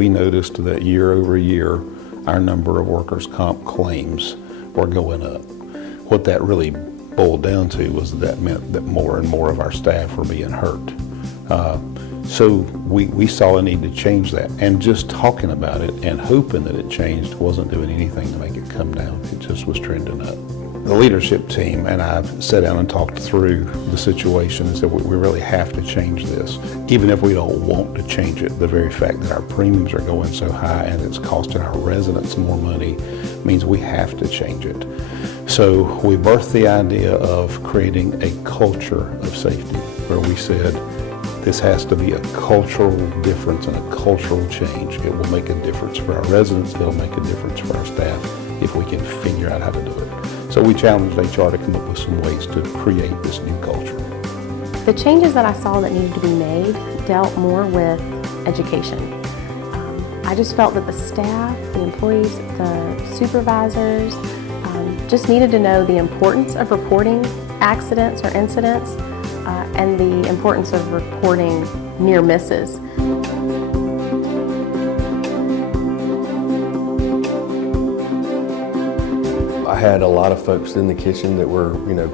we noticed that year over year, our number of workers' comp claims were going up. What that really boiled down to was that meant that more and more of our staff were being hurt. So we saw a need to change that, and just talking about it and hoping that it changed wasn't doing anything to make it come down. It just was trending up. The leadership team and I sat down and talked through the situation and said we really have to change this. Even if we don't want to change it, the very fact that our premiums are going so high and it's costing our residents more money means we have to change it. So we birthed the idea of creating a culture of safety, where we said this has to be a cultural difference and a cultural change. It will make a difference for our residents, it'll make a difference for our staff if we can figure out how to do it. So we challenged HR to come up with some ways to create this new culture. The changes that I saw that needed to be made dealt more with education. I just felt that the staff, the employees, the supervisors just needed to know the importance of reporting accidents or incidents and the importance of reporting near misses. I had a lot of folks in the kitchen that were,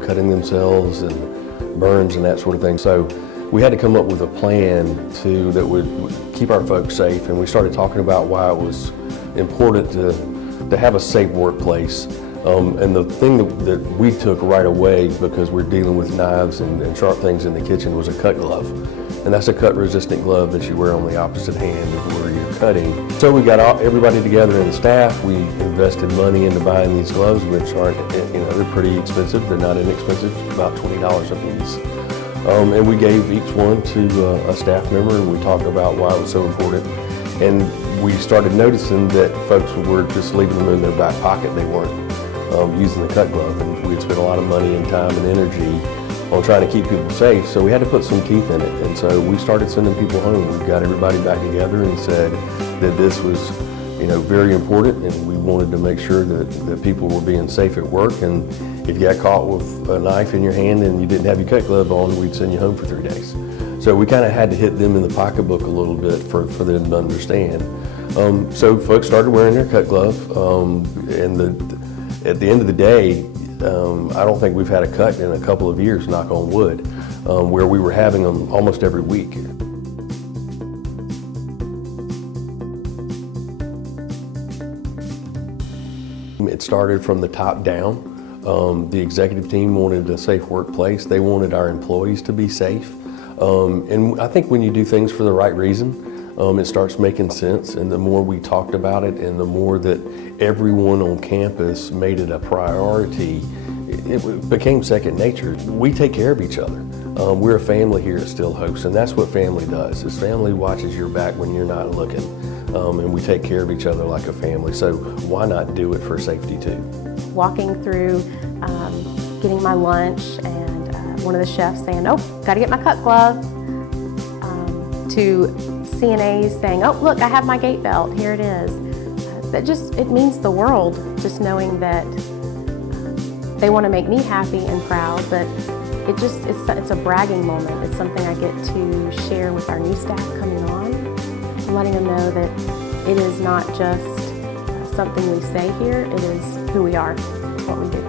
cutting themselves and burns and that sort of thing. So we had to come up with a plan that would keep our folks safe, and we started talking about why it was important to have a safe workplace. And the thing that we took right away, because we're dealing with knives and sharp things in the kitchen, was a cut glove. And that's a cut-resistant glove that you wear on the opposite hand of where you're cutting. So we got everybody together in the staff. We invested money into buying these gloves, which aren't, they're pretty expensive. They're not inexpensive, about $20 a piece. And we gave each one to a staff member, and we talked about why it was so important. And we started noticing that folks were just leaving them in their back pocket. They weren't using the cut glove, and we'd spent a lot of money and time and energy on trying to keep people safe, so we had to put some teeth in it. And so we started sending people home. We got everybody back together and said that this was very important, and we wanted to make sure that people were being safe at work. And if you got caught with a knife in your hand and you didn't have your cut glove on, we'd send you home for 3 days. So we kind of had to hit them in the pocketbook a little bit for them to understand. So folks started wearing their cut glove, and at the end of the day, I don't think we've had a cut in a couple of years, knock on wood, where we were having them almost every week. It started from the top down. The executive team wanted a safe workplace. They wanted our employees to be safe. And I think when you do things for the right reason, it starts making sense. And the more we talked about it and the more that everyone on campus made it a priority, it became second nature. We take care of each other. We're a family here at Stillhouse, and that's what family does. Is family watches your back when you're not looking, and we take care of each other like a family. So why not do it for safety too? Walking through, getting my lunch, and one of the chefs saying, "Oh, got to get my cut glove," to CNAs saying, "Oh, look, I have my gate belt. Here it is." It means the world, just knowing that they want to make me happy and proud, but it's a bragging moment. It's something I get to share with our new staff coming on, letting them know that it is not just something we say here, it is who we are, what we do.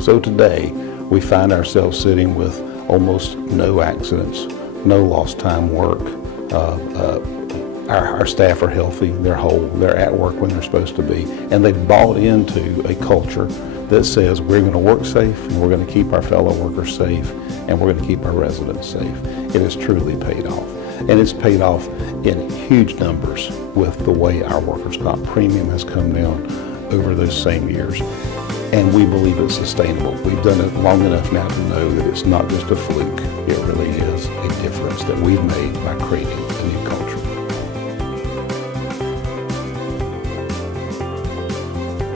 So today, we find ourselves sitting with almost no accidents, no lost time work. Our staff are healthy, they're whole, they're at work when they're supposed to be, and they've bought into a culture that says we're going to work safe, and we're going to keep our fellow workers safe, and we're going to keep our residents safe. It has truly paid off. And it's paid off in huge numbers with the way our workers' comp premium has come down over those same years. And we believe it's sustainable. We've done it long enough now to know that it's not just a fluke. It really is a difference that we've made by creating